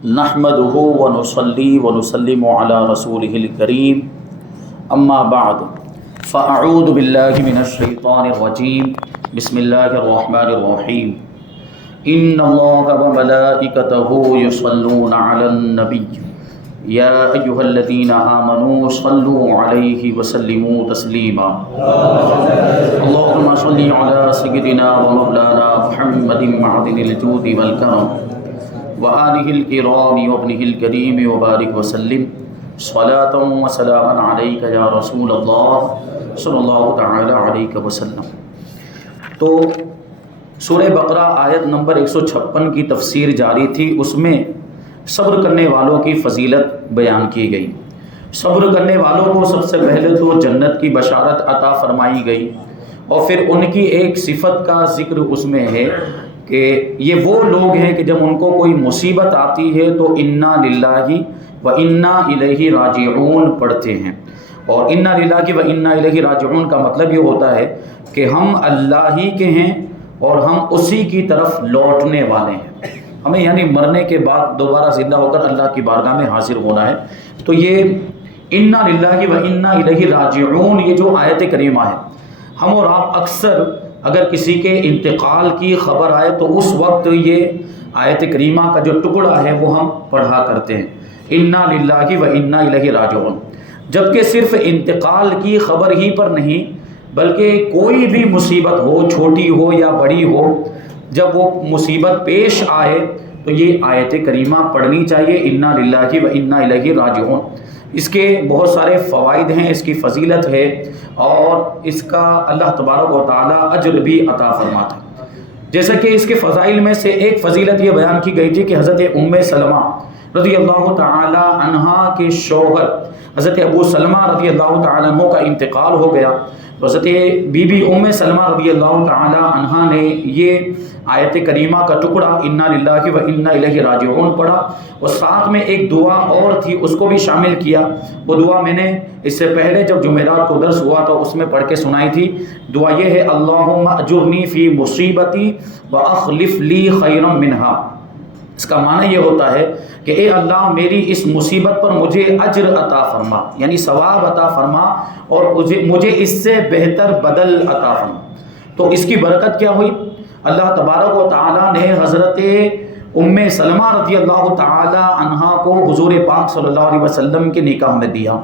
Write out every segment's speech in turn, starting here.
نحمده ونصلي ونسلم على رسوله الكريم اما بعد فاعوذ بالله من الشيطان الرجيم بسم الله الرحمن الرحيم ان الله وملائكته يصلون على النبي يا ايها الذين امنوا صلوا عليه وسلموا تسليما اللهم صل على سيدنا ومولانا محمد معدن الجود والكرم وآلہ الکرام وابنہ الکریم وبارک وسلم صلاۃ وسلاما علیک یا رسول اللہ صلی اللہ تعالی علیہ وسلم۔ تو سورہ بقرہ آیت نمبر 156 کی تفسیر جاری تھی، اس میں صبر کرنے والوں کی فضیلت بیان کی گئی۔ صبر کرنے والوں کو سب سے پہلے تو جنت کی بشارت عطا فرمائی گئی، اور پھر ان کی ایک صفت کا ذکر اس میں ہے کہ یہ وہ لوگ ہیں کہ جب ان کو کوئی مصیبت آتی ہے تو انا للہ و انا الیہ راجعون پڑھتے ہیں، اور انا للہ و انا الیہ راجعون کا مطلب یہ ہوتا ہے کہ ہم اللہ ہی کے ہیں اور ہم اسی کی طرف لوٹنے والے ہیں، ہمیں یعنی مرنے کے بعد دوبارہ زندہ ہو کر اللہ کی بارگاہ میں حاضر ہونا ہے۔ تو یہ انا للہ و انا الیہ راجعون یہ جو آیت کریمہ ہے، ہم اور آپ اکثر اگر کسی کے انتقال کی خبر آئے تو اس وقت یہ آیت کریمہ کا جو ٹکڑا ہے وہ ہم پڑھا کرتے ہیں، انا للہ و انا الیہ راجعون، جبکہ صرف انتقال کی خبر ہی پر نہیں بلکہ کوئی بھی مصیبت ہو، چھوٹی ہو یا بڑی ہو، جب وہ مصیبت پیش آئے تو یہ آیت کریمہ پڑھنی چاہیے، انا للہ و انا الیہ راجعون۔ اس کے بہت سارے فوائد ہیں، اس کی فضیلت ہے، اور اس کا اللہ تبارک و تعالی اجر بھی عطا فرماتا ہے۔ جیسا کہ اس کے فضائل میں سے ایک فضیلت یہ بیان کی گئی تھی کہ حضرت ام سلمہ رضی اللہ تعالی عنہا کے شوہر حضرت ابو سلمہ رضی اللہ تعالی عنہ کا انتقال ہو گیا، تو حضرت بی بی ام سلمہ رضی اللہ تعالی عنہا نے یہ آیت کریمہ کا ٹکڑا انا للہ و انا الیہ راجعون پڑھا، اور ساتھ میں ایک دعا اور تھی اس کو بھی شامل کیا۔ وہ دعا میں نے اس سے پہلے جب جمعرات کو درس ہوا تو اس میں پڑھ کے سنائی تھی۔ دعا یہ ہے اللہم اجرنی فی مصیبتی واخلف لی خیرا منہا۔ اس کا معنی یہ ہوتا ہے کہ اے اللہ میری اس مصیبت پر مجھے اجر عطا فرما، یعنی ثواب عطا فرما، اور مجھے اس سے بہتر بدل عطا فرما۔ تو اس کی برکت کیا ہوئی؟ اللہ تبارک و تعالیٰ نے حضرت ام سلمہ رضی اللہ تعالی عنہا کو حضور پاک صلی اللہ علیہ وسلم کے نکاح میں دیا،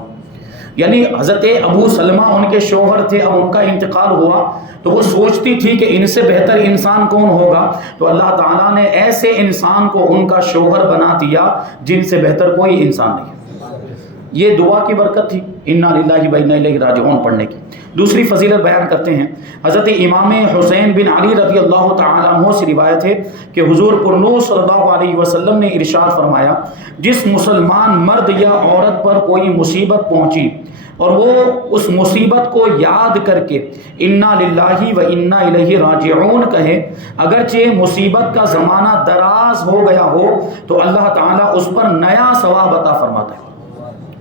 یعنی حضرت ابو سلمہ ان کے شوہر تھے، اب ان کا انتقال ہوا تو وہ سوچتی تھی کہ ان سے بہتر انسان کون ہوگا، تو اللہ تعالیٰ نے ایسے انسان کو ان کا شوہر بنا دیا جن سے بہتر کوئی انسان نہیں۔ یہ دعا کی برکت تھی انا للہ و انا الیہ راجعون پڑھنے کی۔ دوسری فضیلت بیان کرتے ہیں، حضرت امام حسین بن علی رضی اللہ تعالی عنہ سے روایت ہے کہ حضور پرنور صلی اللہ علیہ وسلم نے ارشاد فرمایا، جس مسلمان مرد یا عورت پر کوئی مصیبت پہنچی اور وہ اس مصیبت کو یاد کر کے انا للہ و انا الیہ راجعون کہے، اگرچہ مصیبت کا زمانہ دراز ہو گیا ہو تو اللہ تعالیٰ اس پر نیا ثواب عطا فرماتا ہے۔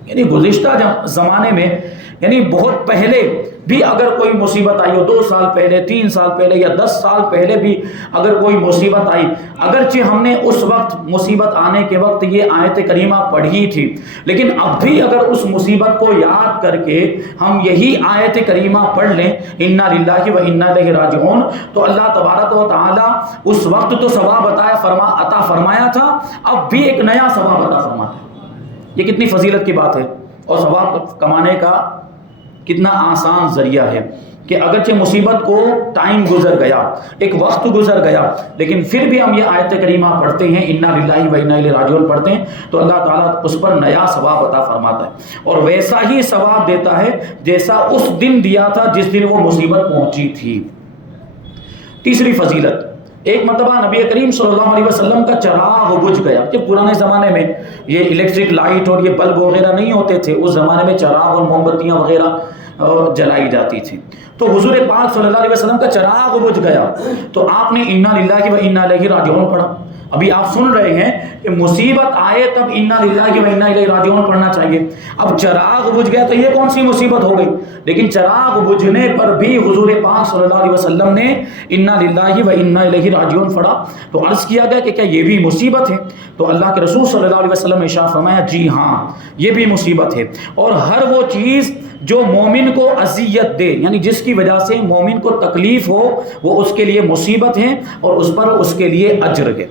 یعنی گزشتہ زمانے میں، یعنی بہت پہلے بھی اگر کوئی مصیبت آئی ہو، 2 سال پہلے، 3 سال پہلے یا 10 سال پہلے بھی اگر کوئی مصیبت آئی، اگرچہ ہم نے اس وقت مصیبت آنے کے وقت یہ آیت کریمہ پڑھی تھی، لیکن اب بھی اگر اس مصیبت کو یاد کر کے ہم یہی آیت کریمہ پڑھ لیں انا للہ و انا الیہ راجعون، تو اللہ تبارک و تعالیٰ اس وقت تو ثواب عطا فرمایا تھا، اب بھی ایک نیا ثواب عطا فرماتا ہے۔ یہ کتنی فضیلت کی بات ہے، اور ثواب کمانے کا کتنا آسان ذریعہ ہے کہ اگرچہ مصیبت کو ٹائم گزر گیا، ایک وقت گزر گیا، لیکن پھر بھی ہم یہ آیت کریمہ پڑھتے ہیں انا للہ و انا الیہ راجعون پڑھتے ہیں تو اللہ تعالیٰ اس پر نیا ثواب عطا فرماتا ہے، اور ویسا ہی ثواب دیتا ہے جیسا اس دن دیا تھا جس دن وہ مصیبت پہنچی تھی۔ تیسری فضیلت، ایک مرتبہ نبی کریم صلی اللہ علیہ وسلم کا چراغ بجھ گیا۔ کہ پرانے زمانے میں یہ الیکٹرک لائٹ اور یہ بلب وغیرہ نہیں ہوتے تھے، اس زمانے میں چراغ اور موم بتیاں وغیرہ جلائی جاتی تھی، تو حضور پاک صلی اللہ علیہ وسلم کا چراغ بجھ گیا تو آپ نے انا للہ و انا الیہ راجعون پڑھا۔ ابھی آپ سن رہے ہیں کہ مصیبت آئے تب انا للہ و انا الیہ راجعون پڑھنا چاہیے. اب چراغ بجھ گیا تو یہ کون سی مصیبت ہو گئی؟ لیکن چراغ بجھنے پر بھی حضور پاک صلی اللہ علیہ وسلم نے انا للہ و انا الیہ راجعون پڑھا. تو عرض کیا گیا کہ کیا یہ بھی مصیبت ہے؟ تو اللہ کے رسول صلی اللہ علیہ وسلم نے ارشاد فرمایا جی ہاں یہ بھی مصیبت ہے. اور ہر وہ چیز جو مومن کو اذیت دے، یعنی جس کی وجہ سے مومن کو تکلیف ہو، وہ اس کے لیے مصیبت ہے اور اس پر اس کے لیے اجر ہے.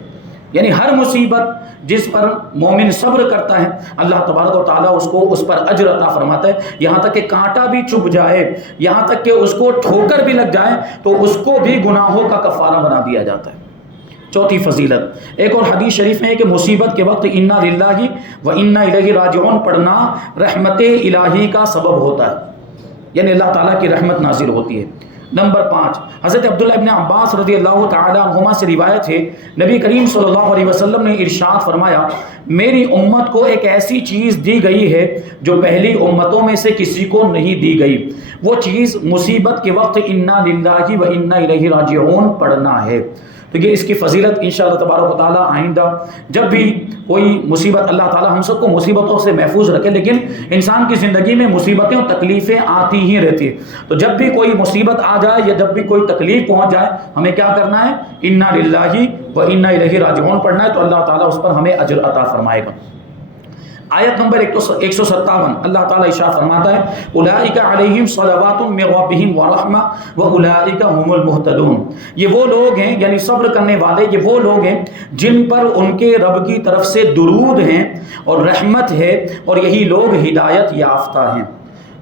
یعنی ہر مصیبت جس پر مومن صبر کرتا ہے اللہ تبارک و تعالیٰ اس کو اس پر اجر عطا فرماتا ہے. یہاں تک کہ کانٹا بھی چبھ جائے، یہاں تک کہ اس کو ٹھوکر بھی لگ جائے تو اس کو بھی گناہوں کا کفارہ بنا دیا جاتا ہے. چوتھی فضیلت ایک اور حدیث شریف میں ہے کہ مصیبت کے وقت انا للہ و انا الیہ راجعون پڑھنا رحمت الہی کا سبب ہوتا ہے، یعنی اللہ تعالیٰ کی رحمت نازل ہوتی ہے. نمبر 5، حضرت عبداللہ ابن عباس رضی اللہ تعالی عنہما سے روایت ہے، نبی کریم صلی اللہ علیہ وسلم نے ارشاد فرمایا میری امت کو ایک ایسی چیز دی گئی ہے جو پہلی امتوں میں سے کسی کو نہیں دی گئی. وہ چیز مصیبت کے وقت انا للہ و انا الیہ راجعون پڑھنا ہے. تو یہ اس کی فضیلت انشاءاللہ تبارک و تعالیٰ آئندہ جب بھی کوئی مصیبت، اللہ تعالیٰ ہم سب کو مصیبتوں سے محفوظ رکھے، لیکن انسان کی زندگی میں مصیبتیں اور تکلیفیں آتی ہی رہتی ہیں. تو جب بھی کوئی مصیبت آ جائے یا جب بھی کوئی تکلیف پہنچ جائے ہمیں کیا کرنا ہے؟ انا للہ و انا الیہ راجعون پڑھنا ہے، تو اللہ تعالیٰ اس پر ہمیں اجر عطا فرمائے گا. آیت نمبر 157 اللہ تعالیٰ ارشاد فرماتا ہے اولئک علیہم صلوات من ربہم ورحمہ واولئک هم المہتدون. یہ وہ لوگ ہیں، یعنی صبر کرنے والے یہ وہ لوگ ہیں جن پر ان کے رب کی طرف سے درود ہیں اور رحمت ہے، اور یہی لوگ ہدایت یافتہ ہیں.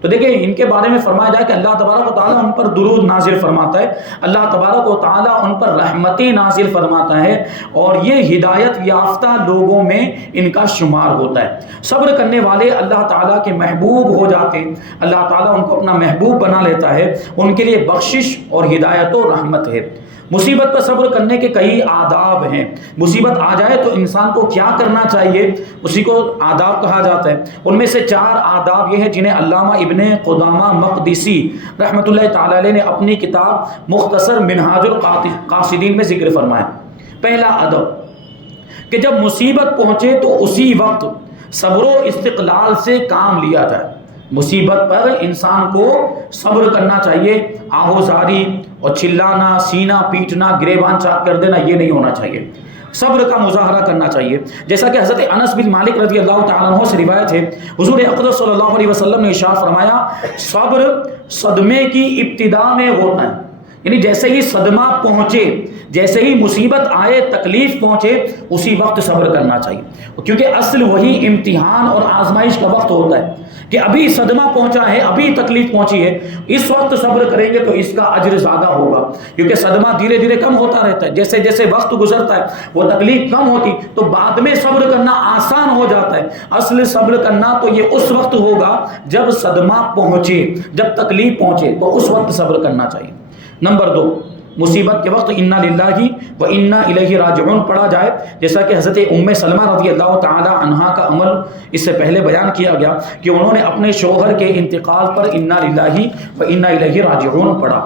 تو دیکھیں ان کے بارے میں فرمایا جائے کہ اللہ تبارک و تعالیٰ ان پر درود نازل فرماتا ہے، اللہ تبارک و تعالیٰ ان پر رحمتیں نازل فرماتا ہے، اور یہ ہدایت یافتہ لوگوں میں ان کا شمار ہوتا ہے. صبر کرنے والے اللہ تعالیٰ کے محبوب ہو جاتے ہیں، اللہ تعالیٰ ان کو اپنا محبوب بنا لیتا ہے، ان کے لیے بخشش اور ہدایت و رحمت ہے. مصیبت پر صبر کرنے کے کئی آداب ہیں. مصیبت آ جائے تو انسان کو کیا کرنا چاہیے، اسی کو آداب کہا جاتا ہے. ان میں سے 4 آداب یہ ہیں جنہیں علامہ ابن قدامہ مقدسی رحمۃ اللہ تعالی علیہ نے اپنی کتاب مختصر منہاج القاصدین میں ذکر فرمایا. پہلا ادب کہ جب مصیبت پہنچے تو اسی وقت صبر و استقلال سے کام لیا جائے. مصیبت پر انسان کو صبر کرنا چاہیے، آہوزاری اور چلانا، سینہ پیٹنا، گریبان چاک کر دینا یہ نہیں ہونا چاہیے. صبر کا مظاہرہ کرنا چاہیے. جیسا کہ حضرت انس بن مالک رضی اللہ تعالیٰ عنہ سے روایت ہے، حضور اقدس صلی اللہ علیہ وسلم نے ارشاد فرمایا صبر صدمے کی ابتدا میں ہوتا ہے. یعنی جیسے ہی صدمہ پہنچے، جیسے ہی مصیبت آئے، تکلیف پہنچے، اسی وقت صبر کرنا چاہیے، کیونکہ اصل وہی امتحان اور آزمائش کا وقت ہوتا ہے کہ ابھی صدمہ پہنچا ہے، ابھی تکلیف پہنچی ہے، اس وقت صبر کریں گے تو اس کا اجر زیادہ ہوگا. کیونکہ صدمہ دھیرے دھیرے کم ہوتا رہتا ہے، جیسے جیسے وقت گزرتا ہے وہ تکلیف کم ہوتی تو بعد میں صبر کرنا آسان ہو جاتا ہے. اصل صبر کرنا تو یہ اس وقت ہوگا جب صدمہ پہنچے، جب تکلیف پہنچے تو اس وقت صبر کرنا چاہیے. نمبر 2، مصیبت کے وقت انا للہ و انا الیہ راجعون پڑھا جائے، جیسا کہ حضرت ام سلمہ رضی اللہ تعالی عنہا کا عمل اس سے پہلے بیان کیا گیا کہ انہوں نے اپنے شوہر کے انتقال پر انا للہ و انا الیہ راجعون پڑھا.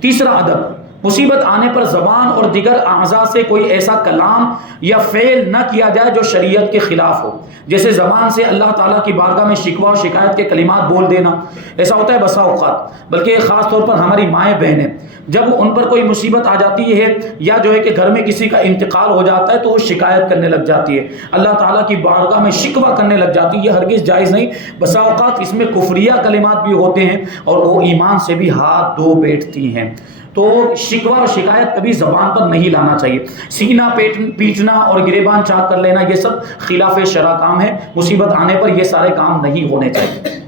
تیسرا ادب، مصیبت آنے پر زبان اور دیگر اعضاء سے کوئی ایسا کلام یا فعل نہ کیا جائے جو شریعت کے خلاف ہو. جیسے زبان سے اللہ تعالیٰ کی بارگاہ میں شکوہ و شکایت کے کلمات بول دینا، ایسا ہوتا ہے بسا اوقات، بلکہ خاص طور پر ہماری مائیں بہنیں جب ان پر کوئی مصیبت آ جاتی ہے یا جو ہے کہ گھر میں کسی کا انتقال ہو جاتا ہے تو وہ شکایت کرنے لگ جاتی ہے، اللہ تعالیٰ کی بارگاہ میں شکوہ کرنے لگ جاتی ہے. یہ ہرگز جائز نہیں. بسا اوقات اس میں کفریہ کلمات بھی ہوتے ہیں اور وہ ایمان سے بھی ہاتھ دھو بیٹھتی ہیں. تو شکوہ اور شکایت کبھی زبان پر نہیں لانا چاہیے. سینہ پیٹنا اور گریبان چاک کر لینا یہ سب خلاف شرع کام ہے. مصیبت آنے پر یہ سارے کام نہیں ہونے چاہیے.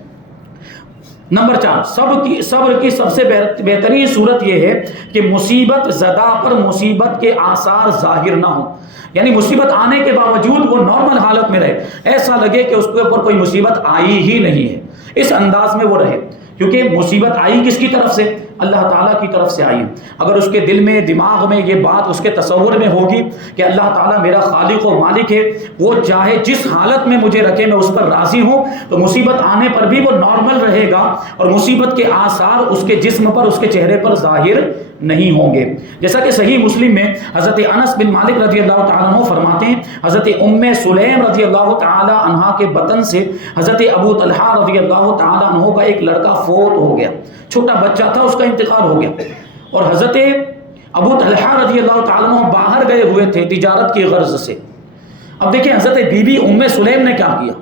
نمبر 4، صبر کی سب سے بہترین صورت یہ ہے کہ مصیبت زدہ پر مصیبت کے آثار ظاہر نہ ہوں. یعنی مصیبت آنے کے باوجود وہ نارمل حالت میں رہے، ایسا لگے کہ اس کے اوپر کوئی مصیبت آئی ہی نہیں ہے، اس انداز میں وہ رہے. کیونکہ مصیبت آئی کس کی طرف سے؟ اللہ تعالیٰ کی طرف سے آئی. اگر اس کے دل میں، دماغ میں یہ بات اس کے تصور میں ہوگی کہ اللہ تعالیٰ میرا خالق و مالک ہے، وہ چاہے جس حالت میں مجھے رکھے میں اس پر راضی ہوں، تو مصیبت آنے پر بھی وہ نارمل رہے گا اور مصیبت کے آثار اس کے جسم پر، اس کے چہرے پر ظاہر نہیں ہوں گے۔ جیسا کہ صحیح مسلم میں حضرت انس بن مالک رضی اللہ تعالیٰ عنہ فرماتے ہیں حضرت ام سلیم رضی اللہ تعالیٰ عنہ کے بطن سے حضرت ابو طلحہ رضی اللہ تعالیٰ عنہ کا ایک لڑکا فوت ہو گیا، چھوٹا بچہ تھا، اس کا انتقال ہو گیا، اور حضرت ابو طلحہ رضی اللہ تعالیٰ عنہ باہر گئے ہوئے تھے تجارت کی غرض سے۔ اب دیکھیں حضرت بی بی ام سلیم نے کیا کیا،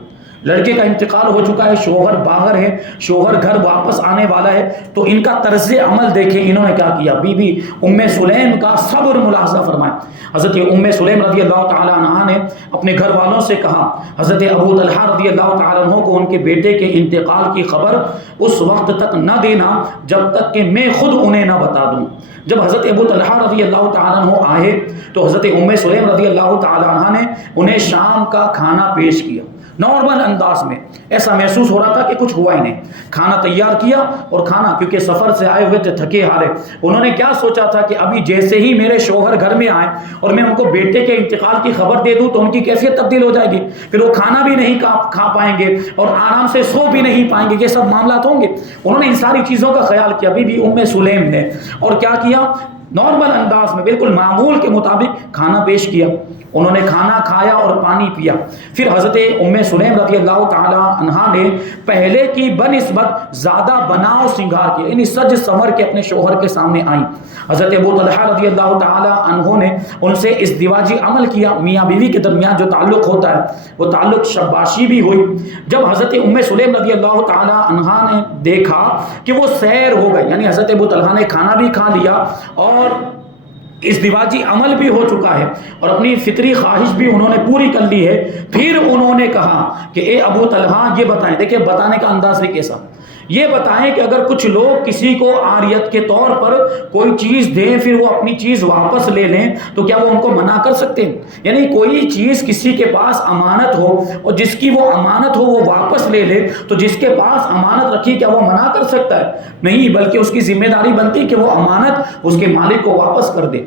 لڑکے کا انتقال ہو چکا ہے، شوہر باہر ہے، شوہر گھر واپس آنے والا ہے، تو ان کا طرز عمل دیکھیں انہوں نے کیا کیا۔ بی بی ام سلیم کا صبر ملاحظہ فرمائیں۔ حضرت ام سلیم رضی اللہ تعالیٰ عنہ نے اپنے گھر والوں سے کہا حضرت ابو طلحہ رضی اللہ تعالیٰ عنہ کو ان کے بیٹے کے انتقال کی خبر اس وقت تک نہ دینا جب تک کہ میں خود انہیں نہ بتا دوں۔ جب حضرت ابو طلحہ رضی اللہ تعالیٰ عنہ آئے تو حضرت ام سلیم رضی اللہ تعالیٰ عنہ نے انہیں شام کا کھانا پیش کیا، نارمل انداز میں، ایسا محسوس ہو رہا تھا کہ کچھ ہوا ہی نہیں۔ کھانا تیار کیا، اور کھانا کیونکہ سفر سے آئے ہوئے تھے تھکے ہارے، انہوں نے کیا سوچا تھا کہ ابھی جیسے ہی میرے شوہر گھر میں آئے اور میں ان کو بیٹے کے انتقال کی خبر دے دوں تو ان کی کیفیت تبدیل ہو جائے گی، پھر وہ کھانا بھی نہیں کھا پائیں گے اور آرام سے سو بھی نہیں پائیں گے، یہ سب معاملات ہوں گے۔ انہوں نے ان ساری چیزوں کا خیال کیا بی بی ام سلیم نے، اور کیا کیا، نارمل انداز میں بالکل معمول کے مطابق کھانا پیش کیا۔ انہوں نے کھانا کھایا اور پانی پیا۔ پھر حضرت ام سلیم رضی اللہ تعالی عنہا نے پہلے کی بنسبت زیادہ بناؤ سنگار کیا، یعنی سج سنور کے اپنے شوہر کے سامنے آئیں۔ حضرت ابو طلحہ رضی اللہ تعالی عنہ نے ان سے ازدواجی عمل کیا، میاں بیوی کے درمیان جو تعلق ہوتا ہے وہ تعلق شباشی بھی ہوئی۔ جب حضرت ام سلیم رضی اللہ تعالی عنہا نے دیکھا کہ وہ سیر ہو گئے، یعنی حضرت ابو طلحہ نے کھانا بھی کھا لیا اور ازدواجی عمل بھی ہو چکا ہے اور اپنی فطری خواہش بھی انہوں نے پوری کر لی ہے، پھر انہوں نے کہا کہ اے ابو طلحہ یہ بتائیں، دیکھیں بتانے کا انداز بھی کیسا، یہ بتائیں کہ اگر کچھ لوگ کسی کو عاریت کے طور پر کوئی چیز دیں پھر وہ اپنی چیز واپس لے لیں تو کیا وہ ان کو منع کر سکتے ہیں؟ یعنی کوئی چیز کسی کے پاس امانت ہو اور جس کی وہ امانت ہو وہ واپس لے لے تو جس کے پاس امانت رکھی کیا وہ منع کر سکتا ہے؟ نہیں، بلکہ اس کی ذمہ داری بنتی کہ وہ امانت اس کے مالک کو واپس کر دے۔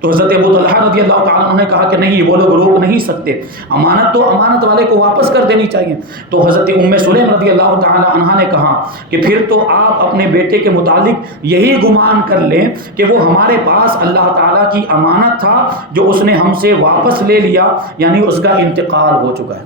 تو حضرت ابو طلحہ رضی اللہ تعالیٰ عنہ نے کہا کہ نہیں، وہ لوگ روک نہیں سکتے، امانت تو امانت والے کو واپس کر دینی چاہیے۔ تو حضرت ام سلیم رضی اللہ تعالیٰ عنہ نے کہا کہ پھر تو آپ اپنے بیٹے کے متعلق یہی گمان کر لیں کہ وہ ہمارے پاس اللہ تعالیٰ کی امانت تھا جو اس نے ہم سے واپس لے لیا، یعنی اس کا انتقال ہو چکا ہے۔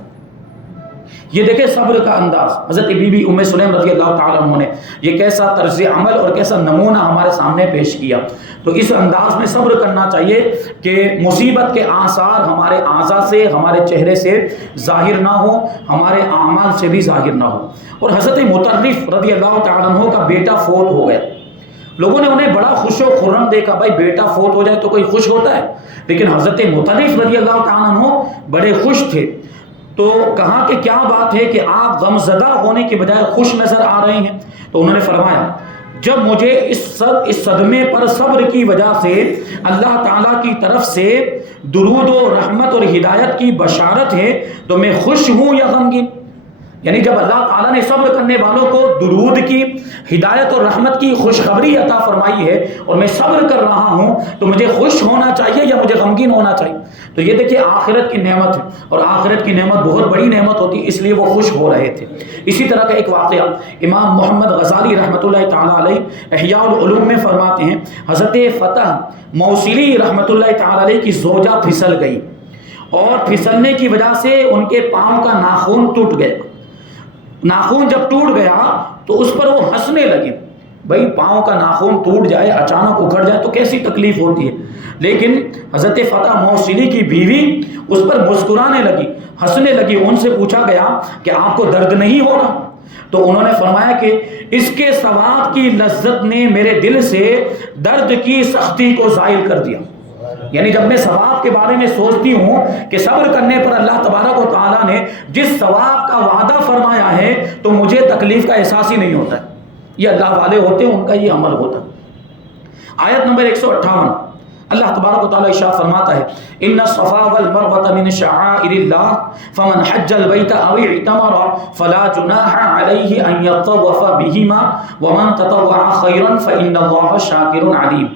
یہ دیکھیں صبر کا انداز، حضرت بی بی ام سلیم رضی اللہ تعالیٰ عنہ نے یہ کیسا طرز عمل اور کیسا نمونہ ہمارے سامنے پیش کیا۔ تو اس انداز میں صبر کرنا چاہیے کہ مصیبت کے آثار ہمارے اعضاء سے، ہمارے چہرے سے ظاہر نہ ہو، ہمارے اعمال سے بھی ظاہر نہ ہو۔ اور حضرت مطرف رضی اللہ تعالیٰ عنہ کا بیٹا فوت ہو گیا، لوگوں نے انہیں بڑا خوش و خرم دیکھا، بھائی بیٹا فوت ہو جائے تو کوئی خوش ہوتا ہے، لیکن حضرت مطرف رضی اللہ تعالیٰ عنہ بڑے خوش تھے۔ تو کہا کہ کیا بات ہے کہ آپ غمزدہ ہونے کے بجائے خوش نظر آ رہے ہیں؟ تو انہوں نے فرمایا جب مجھے اس صدمے پر صبر کی وجہ سے اللہ تعالیٰ کی طرف سے درود و رحمت اور ہدایت کی بشارت ہے تو میں خوش ہوں یا غمگین؟ یعنی جب اللہ تعالیٰ نے صبر کرنے والوں کو درود کی، ہدایت اور رحمت کی خوشخبری عطا فرمائی ہے اور میں صبر کر رہا ہوں تو مجھے خوش ہونا چاہیے یا مجھے غمگین ہونا چاہیے؟ تو یہ دیکھیں آخرت کی نعمت ہے، اور آخرت کی نعمت بہت بڑی نعمت ہوتی ہے، اس لیے وہ خوش ہو رہے تھے۔ اسی طرح کا ایک واقعہ امام محمد غزالی رحمۃ اللہ تعالیٰ علیہ احیاء العلوم میں فرماتے ہیں، حضرت فتح موصلی رحمۃ اللہ تعالیٰ علیہ کی زوجہ پھسل گئی اور پھسلنے کی وجہ سے ان کے پاؤں کا ناخن ٹوٹ گیا۔ ناخن جب ٹوٹ گیا تو اس پر وہ ہنسنے لگے۔ بھائی پاؤں کا ناخن ٹوٹ جائے، اچانک اکھڑ جائے تو کیسی تکلیف ہوتی ہے، لیکن حضرت فتح موصلی کی بیوی اس پر مسکرانے لگی، ہنسنے لگی۔ ان سے پوچھا گیا کہ آپ کو درد نہیں ہو رہا؟ تو انہوں نے فرمایا کہ اس کے ثواب کی لذت نے میرے دل سے درد کی سختی کو زائل کر دیا۔ یعنی جب میں ثواب کے بارے میں سوچتی ہوں کہ صبر کرنے پر اللہ تبارک و تعالیٰ نے جس ثواب کا وعدہ فرمایا ہے تو مجھے تکلیف کا احساس ہی نہیں ہوتا ہے۔ یہ اللہ والے ہوتے ہیں، ان کا یہ عمل ہوتا ہے۔ آیت نمبر 158 اللہ تبارک و تعالیٰ ارشاد فرماتا ہے ان الصفا والمروة من شعائر اللہ فمن حج البیت او اعتمر فلا جناح علیہ ان یطوف بہما ومن تطوع خیرا فإن اللہ شاکر علیم۔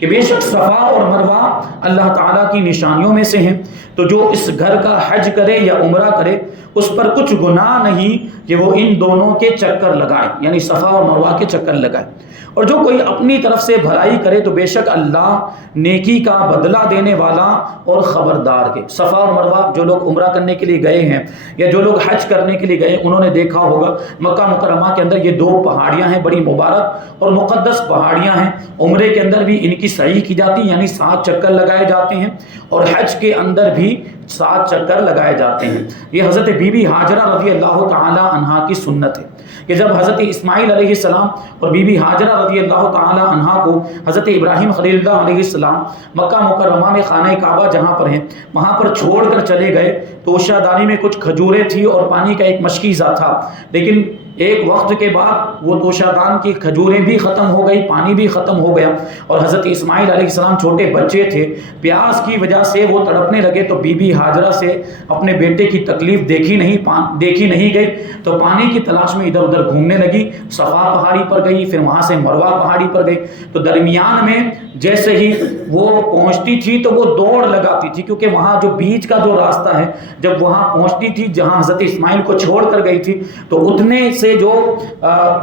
کہ بے شک صفا اور مروہ اللہ تعالیٰ کی نشانیوں میں سے ہیں، تو جو اس گھر کا حج کرے یا عمرہ کرے اس پر کچھ گناہ نہیں کہ وہ ان دونوں کے چکر لگائے، یعنی صفا اور مروہ کے چکر لگائے۔ اور جو کوئی اپنی طرف سے بھلائی کرے تو بے شک اللہ نیکی کا بدلہ دینے والا اور خبردار ہے۔ صفا اور مروہ جو لوگ عمرہ کرنے کے لیے گئے ہیں یا جو لوگ حج کرنے کے لیے گئے انہوں نے دیکھا ہوگا مکہ مکرمہ کے اندر یہ دو پہاڑیاں ہیں، بڑی مبارک اور مقدس پہاڑیاں ہیں۔ عمرے کے اندر بھی ان کی سعی کی جاتی ہے، یعنی 7 چکر لگائے جاتے ہیں، اور حج کے اندر بھی 7 چکر لگائے جاتے ہیں۔ یہ حضرت بی بی ہاجرہ رضی اللہ تعالی عنہا کی سنت ہے کہ جب حضرت اسماعیل علیہ السلام اور بی بی ہاجرہ رضی اللہ تعالی عنہا کو حضرت ابراہیم خلیل اللہ علیہ السلام مکہ مکرمہ میں خانہ کعبہ جہاں پر ہیں وہاں پر چھوڑ کر چلے گئے تو اس شاہدانی میں کچھ کھجوریں تھی اور پانی کا ایک مشکیزہ تھا، لیکن ایک وقت کے بعد وہ توشادان کی کھجوریں بھی ختم ہو گئی، پانی بھی ختم ہو گیا، اور حضرت اسماعیل علیہ السلام چھوٹے بچے تھے، پیاس کی وجہ سے وہ تڑپنے لگے تو بی بی ہاجرہ سے اپنے بیٹے کی تکلیف دیکھی نہیں گئی تو پانی کی تلاش میں ادھر ادھر گھومنے لگی، صفا پہاڑی پر گئی، پھر وہاں سے مروہ پہاڑی پر گئی، تو درمیان میں جیسے ہی وہ پہنچتی تھی تو وہ دوڑ لگاتی تھی، کیونکہ وہاں جو بیچ کا جو راستہ ہے جب وہاں پہنچتی تھی جہاں حضرت اسماعیل کو چھوڑ کر گئی تھی تو اتنے سے جو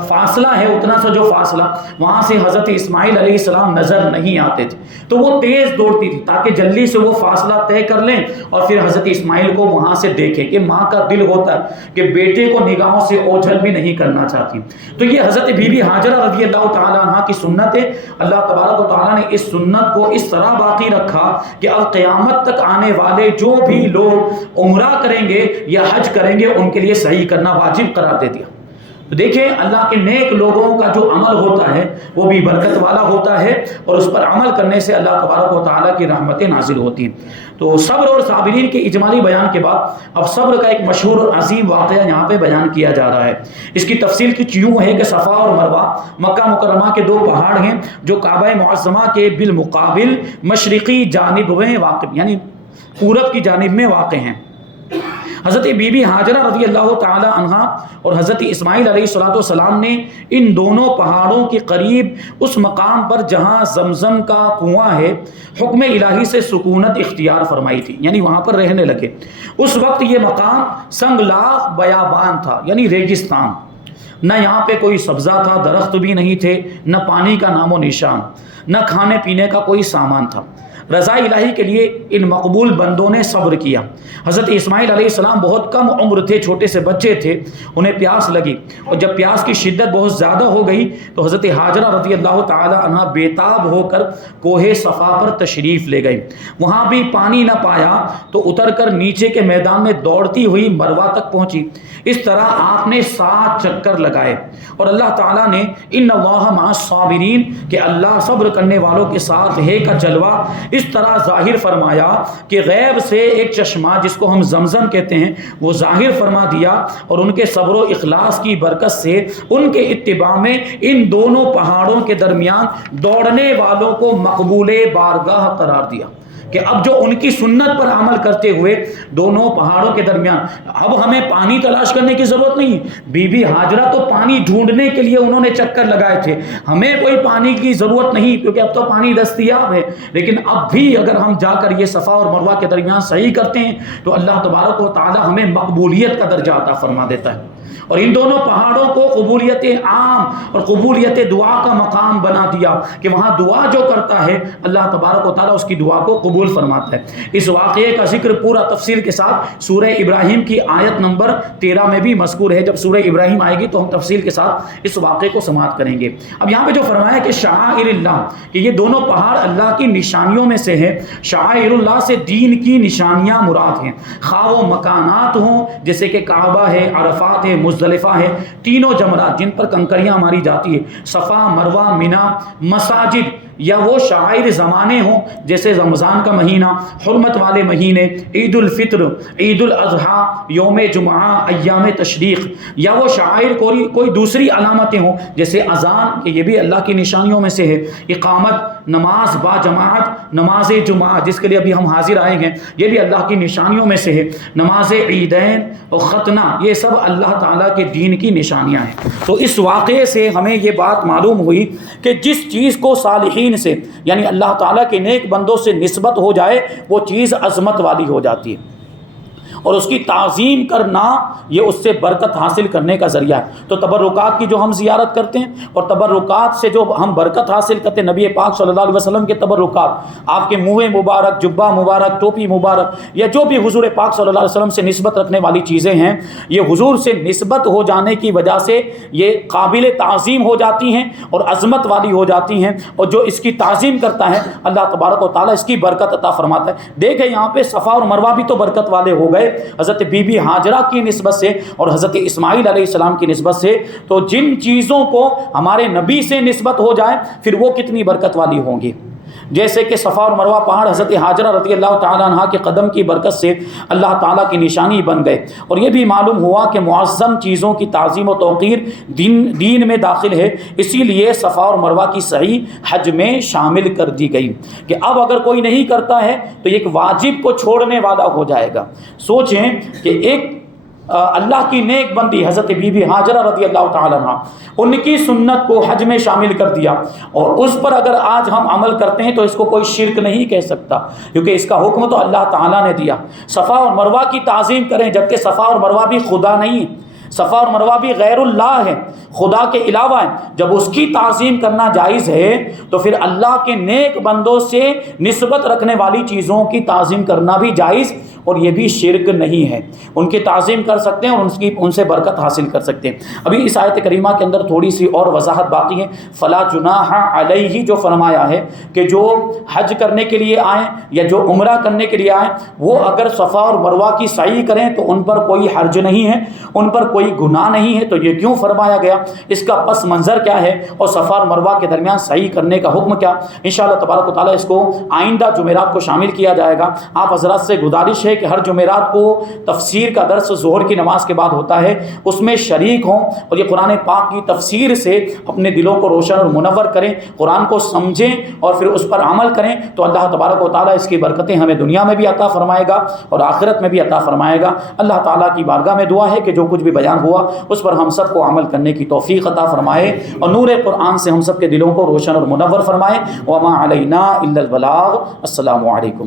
فاصلہ ہے اتنا سا جو فاصلہ وہاں سے حضرت اسماعیل علیہ السلام نظر نہیں آتے تھے، تو وہ تیز دوڑتی تھی تاکہ جلدی سے وہ فاصلہ طے کر لیں اور پھر حضرت اسماعیل کو وہاں سے دیکھیں کہ ماں کا دل ہوتا ہے کہ بیٹے کو نگاہوں سے اوجھل بھی نہیں کرنا چاہتی۔ تو یہ حضرت بی بی ہاجرہ رضی اللہ تعالی عنہا کی سنت ہے۔ اللہ تبارک و تعالیٰ نے اس سنت کو اس طرح باقی رکھا کہ اب قیامت تک آنے والے جو بھی لوگ عمرہ کریں گے یا حج کریں گے ان کے لیے صحیح کرنا واجب قرار دے دیا۔ تو دیکھیں اللہ کے نیک لوگوں کا جو عمل ہوتا ہے وہ بھی برکت والا ہوتا ہے، اور اس پر عمل کرنے سے اللہ تبارک و تعالیٰ کی رحمتیں نازل ہوتی ہیں۔ تو صبر اور صابرین کے اجمالی بیان کے بعد اب صبر کا ایک مشہور اور عظیم واقعہ یہاں پہ بیان کیا جا رہا ہے۔ اس کی تفصیل کچھ یوں ہے کہ صفا اور مروہ مکہ مکرمہ کے 2 پہاڑ ہیں جو کعبہ معظمہ کے بالمقابل مشرقی جانب میں واقع، یعنی پورب کی جانب میں واقع ہیں۔ حضرت بی بی ہاجرہ رضی اللہ تعالی عنہا اور حضرت اسماعیل علیہ السلام نے ان دونوں پہاڑوں کے قریب اس مقام پر جہاں زمزم کا کنواں ہے حکم الہی سے سکونت اختیار فرمائی تھی، یعنی وہاں پر رہنے لگے۔ اس وقت یہ مقام سنگلاخ بیابان تھا، یعنی ریگستان، نہ یہاں پہ کوئی سبزہ تھا، درخت بھی نہیں تھے، نہ پانی کا نام و نشان، نہ کھانے پینے کا کوئی سامان تھا۔ رضا الہی کے لیے ان مقبول بندوں نے صبر کیا۔ حضرت اسماعیل علیہ السلام بہت کم عمر تھے، چھوٹے سے بچے تھے، انہیں پیاس لگی، اور جب پیاس کی شدت بہت زیادہ ہو گئی تو حضرت ہاجرہ رضی اللہ تعالی عنہ بےتاب ہو کر کوہ صفا پر تشریف لے گئی۔ وہاں بھی پانی نہ پایا تو اتر کر نیچے کے میدان میں دوڑتی ہوئی مروہ تک پہنچی۔ اس طرح آپ نے 7 چکر لگائے، اور اللہ تعالیٰ نے ان اللہ مع الصابرین کہ اللہ صبر کرنے والوں کے ساتھ ہے کا جلوہ اس طرح ظاہر فرمایا کہ غیب سے ایک چشمہ جس کو ہم زمزم کہتے ہیں وہ ظاہر فرما دیا، اور ان کے صبر و اخلاص کی برکت سے ان کے اتباع میں ان دونوں پہاڑوں کے درمیان دوڑنے والوں کو مقبول بارگاہ قرار دیا کہ اب جو ان کی سنت پر عمل کرتے ہوئے دونوں پہاڑوں کے درمیان اب ہمیں پانی تلاش کرنے کی ضرورت نہیں۔ بی بی ہاجرہ تو پانی ڈھونڈنے کے لیے انہوں نے چکر لگائے تھے، ہمیں کوئی پانی کی ضرورت نہیں کیونکہ اب تو پانی دستیاب ہے، لیکن اب بھی اگر ہم جا کر یہ صفا اور مروہ کے درمیان صحیح کرتے ہیں تو اللہ تبارک و تعالی ہمیں مقبولیت کا درجہ عطا فرما دیتا ہے، اور ان دونوں پہاڑوں کو قبولیت عام اور قبولیت دعا کا مقام بنا دیا کہ وہاں دعا جو کرتا ہے اللہ تبارک و تعالیٰ اس کی دعا کو قبول فرماتا ہے۔ اس واقعے کا ذکر پورا تفصیل کے ساتھ سورہ ابراہیم کی آیت نمبر 13 میں بھی مذکور ہے۔ جب سورہ ابراہیم آئے گی تو ہم تفصیل کے ساتھ اس واقعے کو سماعت کریں گے۔ اب یہاں پہ جو فرمایا کہ شعائر اللہ، کہ یہ دونوں پہاڑ اللہ کی نشانیوں میں سے ہیں۔ شعائر اللہ سے دین کی نشانیاں مراد ہیں، خواہ وہ مکانات ہوں جیسے کہ کعبہ ہے، عرفات ہے، مزدلفہ ہے، تینوں جمرات جن پر کنکریاں ماری جاتی ہے، صفا مروہ منا، مساجد، یا وہ شعائر زمانے ہوں جیسے رمضان کا مہینہ، حرمت والے مہینے، عید الفطر، عید الاضحیٰ، یوم جمعہ، ایام تشریق، یا وہ شعائر کوئی دوسری علامتیں ہوں جیسے اذان، کہ یہ بھی اللہ کی نشانیوں میں سے ہے، اقامت، نماز با جماعت، نماز جمعہ جس کے لیے ابھی ہم حاضر آئے ہیں یہ بھی اللہ کی نشانیوں میں سے ہے، نماز عیدین اور ختنہ، یہ سب اللہ تعالیٰ کے دین کی نشانیاں ہیں۔ تو اس واقعے سے ہمیں یہ بات معلوم ہوئی کہ جس چیز کو صالحین صالحین سے یعنی اللہ تعالیٰ کے نیک بندوں سے نسبت ہو جائے وہ چیز عظمت والی ہو جاتی ہے، اور اس کی تعظیم کرنا یہ اس سے برکت حاصل کرنے کا ذریعہ ہے۔ تو تبرکات کی جو ہم زیارت کرتے ہیں اور تبرکات سے جو ہم برکت حاصل کرتے ہیں، نبی پاک صلی اللہ علیہ وسلم کے تبرکات، آپ کے منہ مبارک، جبہ مبارک، ٹوپی مبارک، یا جو بھی حضور پاک صلی اللہ علیہ وسلم سے نسبت رکھنے والی چیزیں ہیں، یہ حضور سے نسبت ہو جانے کی وجہ سے یہ قابل تعظیم ہو جاتی ہیں اور عظمت والی ہو جاتی ہیں، اور جو اس کی تعظیم کرتا ہے اللہ تبارک و تعالیٰ اس کی برکت عطا فرماتا ہے۔ دیکھیں یہاں پہ صفا اور مروہ بھی تو برکت والے ہو گئے حضرت بی بی ہاجرہ کی نسبت سے اور حضرت اسماعیل علیہ السلام کی نسبت سے، تو جن چیزوں کو ہمارے نبی سے نسبت ہو جائے پھر وہ کتنی برکت والی ہوں گی۔ جیسے کہ صفا اور مروہ پہاڑ حضرت ہاجرہ رضی اللہ تعالیٰ عنہ کے قدم کی برکت سے اللہ تعالیٰ کی نشانی بن گئے، اور یہ بھی معلوم ہوا کہ معظم چیزوں کی تعظیم و توقیر دین میں داخل ہے، اسی لیے صفا اور مروہ کی سعی حج میں شامل کر دی گئی کہ اب اگر کوئی نہیں کرتا ہے تو ایک واجب کو چھوڑنے والا ہو جائے گا۔ سوچیں کہ ایک اللہ کی نیک بندی حضرت بی بی ہاجرہ رضی اللہ تعالیٰ عنہ، ان کی سنت کو حج میں شامل کر دیا، اور اس پر اگر آج ہم عمل کرتے ہیں تو اس کو کوئی شرک نہیں کہہ سکتا، کیونکہ اس کا حکم تو اللہ تعالیٰ نے دیا۔ صفا اور مروہ کی تعظیم کریں، جبکہ صفا اور مروہ بھی خدا نہیں ہے، صفا اور مروہ بھی غیر اللہ ہے، خدا کے علاوہ ہے۔ جب اس کی تعظیم کرنا جائز ہے تو پھر اللہ کے نیک بندوں سے نسبت رکھنے والی چیزوں کی تعظیم کرنا بھی جائز، اور یہ بھی شرک نہیں ہے۔ ان کی تعظیم کر سکتے ہیں اور ان سے برکت حاصل کر سکتے ہیں۔ ابھی اس آیت کریمہ کے اندر تھوڑی سی اور وضاحت باقی ہے۔ فلا جناح علیہ جو فرمایا ہے کہ جو حج کرنے کے لیے آئیں یا جو عمرہ کرنے کے لیے آئیں وہ اگر صفا اور مروہ کی سعی کریں تو ان پر کوئی حرج نہیں ہے، ان پر کوئی گناہ نہیں ہے۔ تو یہ کیوں فرمایا گیا، اس کا پس منظر کیا ہے، اور صفا اور مروہ کے درمیان سعی کرنے کا حکم کیا؟ انشاءاللہ تبارک و تعالیٰ اس کو آئندہ جمعرات کو شامل کیا جائے گا۔ آپ حضرات سے گزارش ہے کہ ہر جمعرات کو تفسیر کا درس ظہر کی نماز کے بعد ہوتا ہے، اس میں شریک ہوں اور یہ قرآن پاک کی تفسیر سے اپنے دلوں کو روشن اور منور کریں، قرآن کو سمجھیں اور پھر اس پر عمل کریں، تو اللہ تبارک و تعالیٰ اس کی برکتیں ہمیں دنیا میں بھی عطا فرمائے گا اور آخرت میں بھی عطا فرمائے گا۔ اللہ تعالیٰ کی بارگاہ میں دعا ہے کہ جو کچھ بھی بیان ہوا اس پر ہم سب کو عمل کرنے کی توفیق عطا فرمائے اور نور قرآن سے ہم سب کے دلوں کو روشن اور منور فرمائے۔ وما علینا الا البلاغ۔ السلام علیکم۔